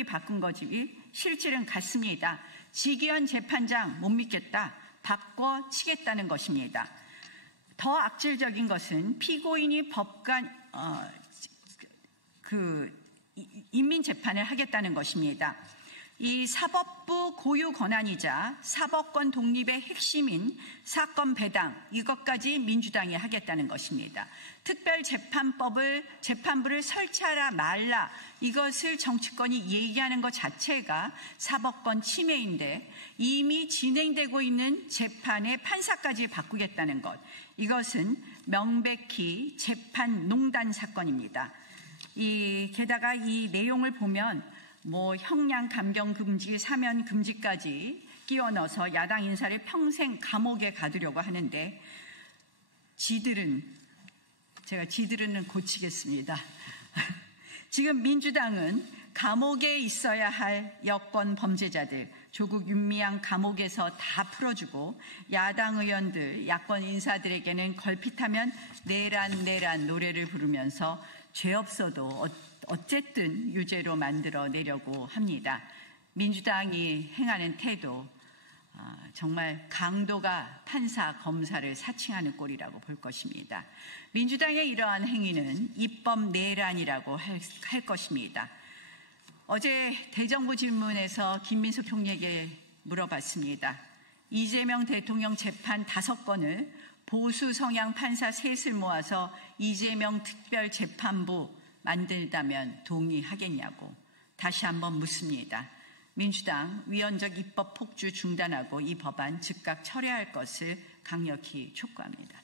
바꾼 거지 실질은 같습니다. 지기현 재판장 못 믿겠다. 바꿔치겠다는 것입니다. 더 악질적인 것은 피고인이 법관 인민재판을 하겠다는 것입니다. 이 사법부 고유 권한이자 사법권 독립의 핵심인 사건 배당, 이것까지 민주당이 하겠다는 것입니다. 재판부를 설치하라 말라, 이것을 정치권이 얘기하는 것 자체가 사법권 침해인데, 이미 진행되고 있는 재판의 판사까지 바꾸겠다는 것, 이것은 명백히 재판농단 사건입니다. 게다가 이 내용을 보면 형량 감경 금지, 사면 금지까지 끼워 넣어서 야당 인사를 평생 감옥에 가두려고 하는데, 지들은 고치겠습니다. 지금 민주당은 감옥에 있어야 할 여권 범죄자들, 조국 윤미향 감옥에서 다 풀어주고, 야당 의원들, 야권 인사들에게는 걸핏하면 내란 노래를 부르면서 죄 없어도 어쨌든 유죄로 만들어내려고 합니다. 민주당이 행하는 태도, 정말 강도가 판사, 검사를 사칭하는 꼴이라고 볼 것입니다. 민주당의 이러한 행위는 입법 내란이라고 할 것입니다. 어제 대정부 질문에서 김민수 총리에게 물어봤습니다. 이재명 대통령 재판 5건을 보수 성향 판사 셋을 모아서 이재명 특별재판부 만들다면 동의하겠냐고 다시 한번 묻습니다. 민주당 위헌적 입법 폭주 중단하고 이 법안 즉각 철회할 것을 강력히 촉구합니다.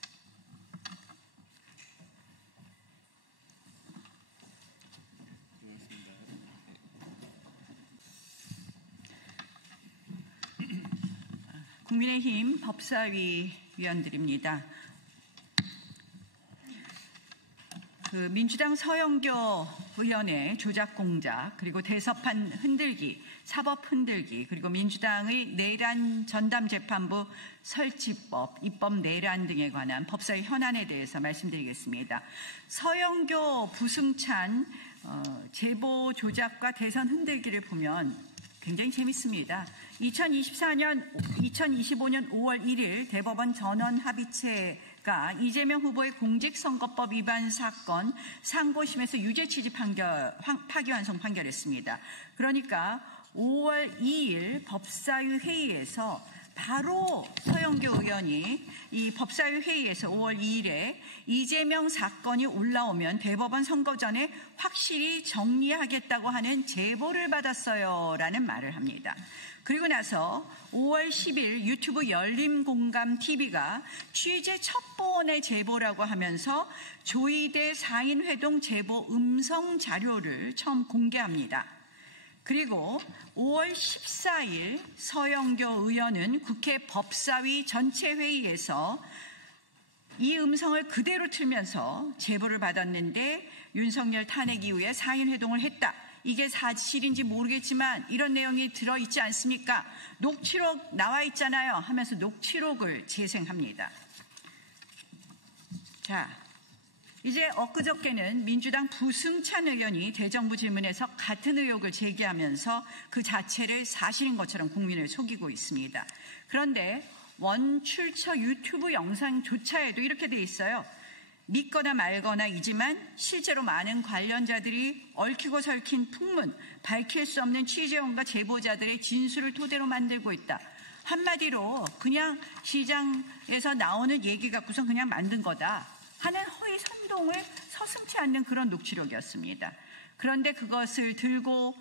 국민의힘 법사위 위원들입니다. 민주당 서영교 의원의 조작 공작, 그리고 대서판 흔들기, 사법 흔들기, 그리고 민주당의 내란 전담재판부 설치법, 입법 내란 등에 관한 법사위 현안에 대해서 말씀드리겠습니다. 서영교 부승찬 제보 조작과 대선 흔들기를 보면 굉장히 재밌습니다. 2025년 5월 1일 대법원 전원합의체가 이재명 후보의 공직선거법 위반 사건 상고심에서 유죄 취지 파기환송 판결했습니다. 그러니까 5월 2일 법사위 회의에서 바로 서영교 의원이 이 법사위 회의에서 5월 2일에 이재명 사건이 올라오면 대법원 선거 전에 확실히 정리하겠다고 하는 제보를 받았어요 라는 말을 합니다. 그리고 나서 5월 10일 유튜브 열린공감TV가 취재 첩보원의 제보라고 하면서 조이대 사인회동 제보 음성 자료를 처음 공개합니다. 그리고 5월 14일 서영교 의원은 국회 법사위 전체 회의에서 이 음성을 그대로 틀면서 제보를 받았는데 윤석열 탄핵 이후에 사인회동을 했다. 이게 사실인지 모르겠지만 이런 내용이 들어있지 않습니까? 녹취록 나와 있잖아요 하면서 녹취록을 재생합니다. 자, 이제 엊그저께는 민주당 부승찬 의원이 대정부 질문에서 같은 의혹을 제기하면서 그 자체를 사실인 것처럼 국민을 속이고 있습니다. 그런데 원출처 유튜브 영상조차에도 이렇게 돼 있어요. 믿거나 말거나이지만 실제로 많은 관련자들이 얽히고 설킨 풍문, 밝힐 수 없는 취재원과 제보자들의 진술을 토대로 만들고 있다. 한마디로 그냥 시장에서 나오는 얘기 갖고선 그냥 만든 거다 하는 허위 선동을 서슴지 않는 그런 녹취록이었습니다. 그런데 그것을 들고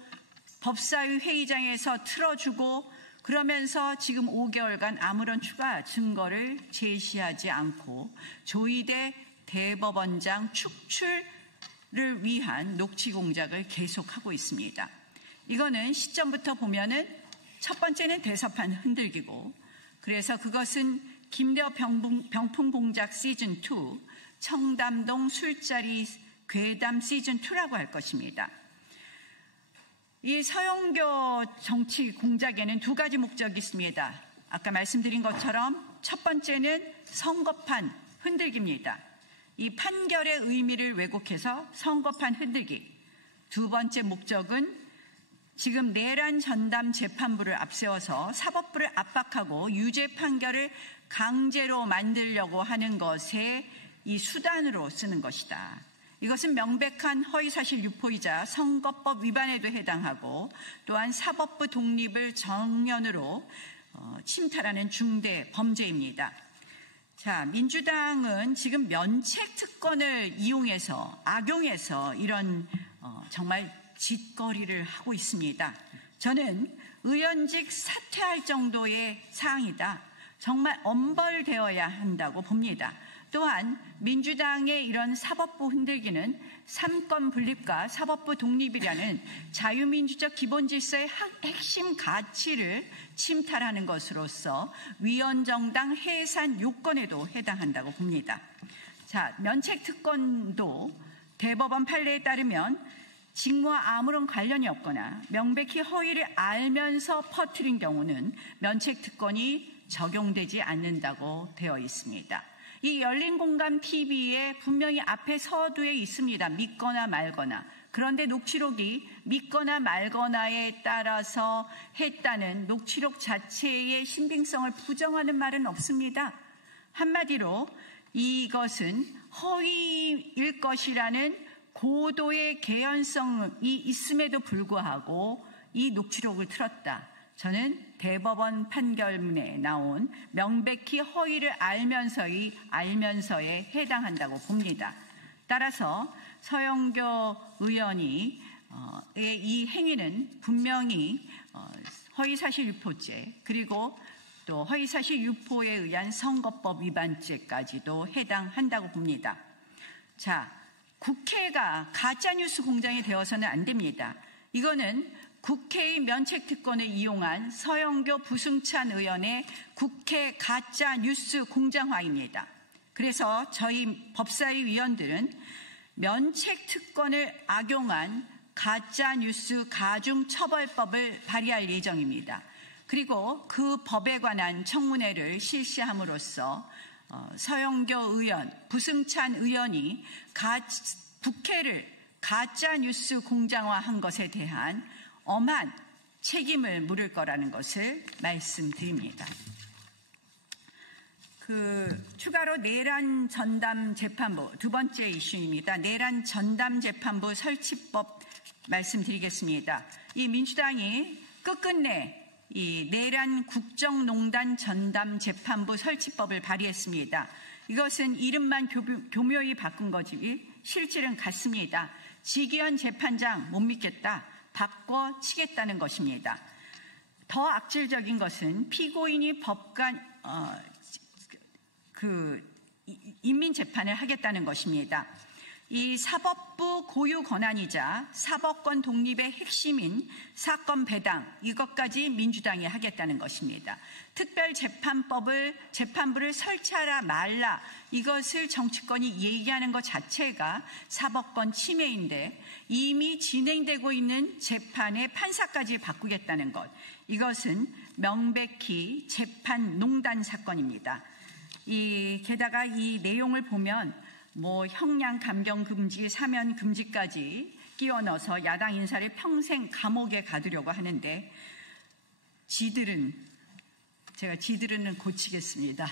법사위 회의장에서 틀어주고 그러면서 지금 5개월간 아무런 추가 증거를 제시하지 않고 조이대 대법원장 축출을 위한 녹취 공작을 계속하고 있습니다. 이거는 시점부터 보면은 첫 번째는 대서판 흔들기고, 그래서 그것은 김대호 병풍 공작 시즌2, 청담동 술자리 괴담 시즌2라고 할 것입니다. 이 서영교 정치 공작에는 두 가지 목적이 있습니다. 아까 말씀드린 것처럼 첫 번째는 선거판 흔들기입니다. 이 판결의 의미를 왜곡해서 선거판 흔들기. 두 번째 목적은 지금 내란 전담 재판부를 앞세워서 사법부를 압박하고 유죄 판결을 강제로 만들려고 하는 것에 이 수단으로 쓰는 것이다. 이것은 명백한 허위사실 유포이자 선거법 위반에도 해당하고 또한 사법부 독립을 정면으로 침탈하는 중대 범죄입니다. 자, 민주당은 지금 면책 특권을 이용해서 악용해서 이런 정말 짓거리를 하고 있습니다. 저는 의원직 사퇴할 정도의 사항이다. 정말 엄벌되어야 한다고 봅니다. 또한 민주당의 이런 사법부 흔들기는 삼권 분립과 사법부 독립이라는 자유민주적 기본질서의 핵심 가치를 침탈하는 것으로서 위헌정당 해산 요건에도 해당한다고 봅니다. 자, 면책특권도 대법원 판례에 따르면 직무와 아무런 관련이 없거나 명백히 허위를 알면서 퍼뜨린 경우는 면책특권이 적용되지 않는다고 되어 있습니다. 이 열린공감TV에 분명히 앞에 서두에 있습니다. 믿거나 말거나. 그런데 녹취록이 믿거나 말거나에 따라서 했다는 녹취록 자체의 신빙성을 부정하는 말은 없습니다. 한마디로 이것은 허위일 것이라는 고도의 개연성이 있음에도 불구하고 이 녹취록을 틀었다. 저는 대법원 판결문에 나온 명백히 허위를 알면서에 해당한다고 봅니다. 따라서 서영교 의원이 이 행위는 분명히 허위사실 유포죄 그리고 또 허위사실 유포에 의한 선거법 위반죄까지도 해당한다고 봅니다. 자, 국회가 가짜뉴스 공장이 되어서는 안 됩니다. 이거는 국회의 면책특권을 이용한 서영교 부승찬 의원의 국회 가짜뉴스 공장화입니다. 그래서 저희 법사위 위원들은 면책특권을 악용한 가짜뉴스 가중처벌법을 발의할 예정입니다. 그리고 그 법에 관한 청문회를 실시함으로써 서영교 의원, 부승찬 의원이 국회를 가짜뉴스 공장화한 것에 대한 엄한 책임을 물을 거라는 것을 말씀드립니다. 추가로 내란 전담 재판부, 두 번째 이슈입니다. 내란 전담 재판부 설치법 말씀드리겠습니다. 이 민주당이 끝끝내 이 내란 국정농단 전담 재판부 설치법을 발의했습니다. 이것은 이름만 교묘히 바꾼 거지 실질은 같습니다. 지기현 재판장 못 믿겠다. 바꿔치겠다는 것입니다. 더 악질적인 것은 피고인이 법관 인민재판을 하겠다는 것입니다. 이 사법부 고유 권한이자 사법권 독립의 핵심인 사건 배당 이것까지 민주당이 하겠다는 것입니다. 재판부를 설치하라 말라 이것을 정치권이 얘기하는 것 자체가 사법권 침해인데 이미 진행되고 있는 재판의 판사까지 바꾸겠다는 것 이것은 명백히 재판 농단 사건입니다. 게다가 이 내용을 보면 형량 감경 금지, 사면 금지까지 끼워 넣어서 야당 인사를 평생 감옥에 가두려고 하는데 지들은 고치겠습니다.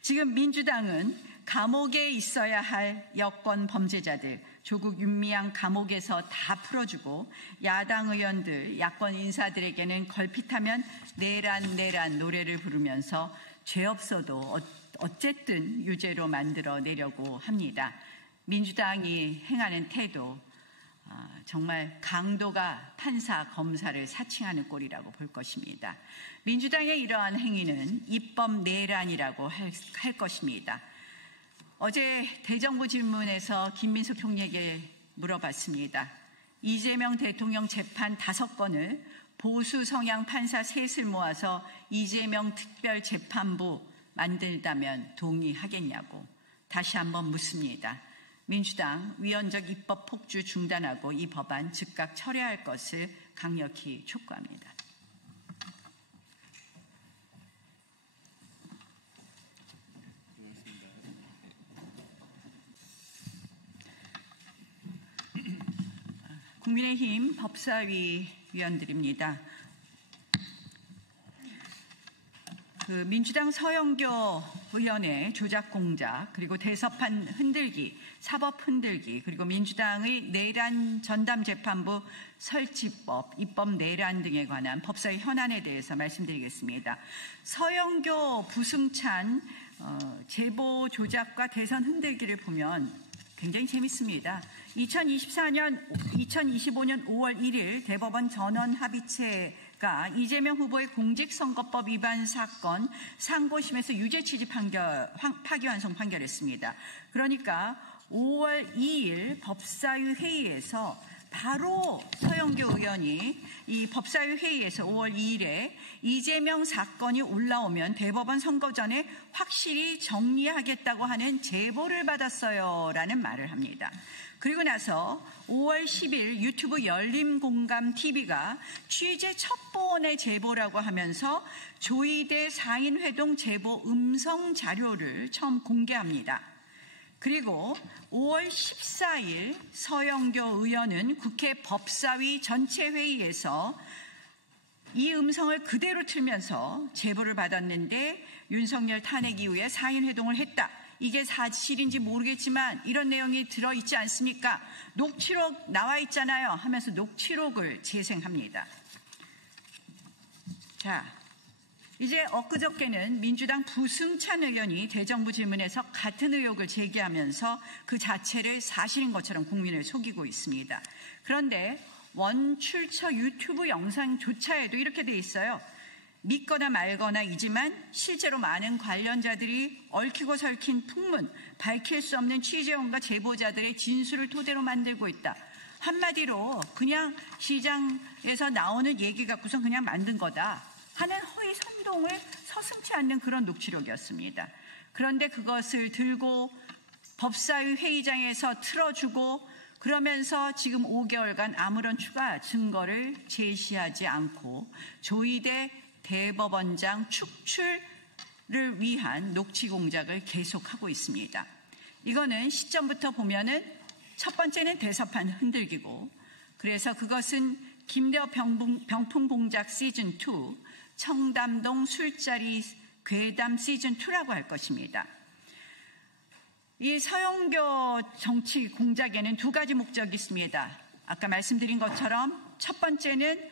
지금 민주당은 감옥에 있어야 할 여권 범죄자들 조국 윤미향 감옥에서 다 풀어주고 야당 의원들 야권 인사들에게는 걸핏하면 내란 노래를 부르면서 죄 없어도 어쨌든 유죄로 만들어내려고 합니다. 민주당이 행하는 태도 정말 강도가 판사, 검사를 사칭하는 꼴이라고 볼 것입니다. 민주당의 이러한 행위는 입법 내란이라고 할 것입니다. 어제 대정부 질문에서 김민석 총리에게 물어봤습니다. 이재명 대통령 재판 5건을 보수 성향 판사 셋을 모아서 이재명 특별재판부 만들다면 동의하겠냐고 다시 한번 묻습니다. 민주당 위헌적 입법 폭주 중단하고 이 법안 즉각 철회할 것을 강력히 촉구합니다. 국민의힘 법사위 위원들입니다. 민주당 서영교 의원의 조작 공작, 그리고 대서판 흔들기, 사법 흔들기, 그리고 민주당의 내란 전담재판부 설치법, 입법 내란 등에 관한 법사위 현안에 대해서 말씀드리겠습니다. 서영교, 부승찬 제보 조작과 대선 흔들기를 보면 굉장히 재밌습니다. 2025년 5월 1일 대법원 전원합의체가 이재명 후보의 공직선거법 위반 사건 상고심에서 유죄 취지 파기환송 판결했습니다. 그러니까 5월 2일 법사위 회의에서 바로 서영교 의원이 이 법사위 회의에서 5월 2일에 이재명 사건이 올라오면 대법원 선거 전에 확실히 정리하겠다고 하는 제보를 받았어요 라는 말을 합니다. 그리고 나서 5월 10일 유튜브 열린공감TV가 취재 첩보원의 제보라고 하면서 조이대 4인 회동 제보 음성 자료를 처음 공개합니다. 그리고 5월 14일 서영교 의원은 국회 법사위 전체 회의에서 이 음성을 그대로 틀면서 제보를 받았는데 윤석열 탄핵 이후에 4인 회동을 했다. 이게 사실인지 모르겠지만 이런 내용이 들어있지 않습니까? 녹취록 나와 있잖아요 하면서 녹취록을 재생합니다. 자, 이제 엊그저께는 민주당 부승찬 의원이 대정부 질문에서 같은 의혹을 제기하면서 그 자체를 사실인 것처럼 국민을 속이고 있습니다. 그런데 원출처 유튜브 영상조차에도 이렇게 돼 있어요. 믿거나 말거나이지만 실제로 많은 관련자들이 얽히고 설킨 풍문, 밝힐 수 없는 취재원과 제보자들의 진술을 토대로 만들고 있다. 한마디로 그냥 시장에서 나오는 얘기 갖고서 그냥 만든 거다 하는 허위 선동을 서슴지 않는 그런 녹취록이었습니다. 그런데 그것을 들고 법사위 회의장에서 틀어주고 그러면서 지금 5개월간 아무런 추가 증거를 제시하지 않고 조이대 대법원장 축출을 위한 녹취 공작을 계속하고 있습니다. 이거는 시점부터 보면은 첫 번째는 대서판 흔들기고, 그래서 그것은 김대호 병풍 공작 시즌 2, 청담동 술자리 괴담 시즌 2라고 할 것입니다. 이 서영교 정치 공작에는 두 가지 목적이 있습니다. 아까 말씀드린 것처럼 첫 번째는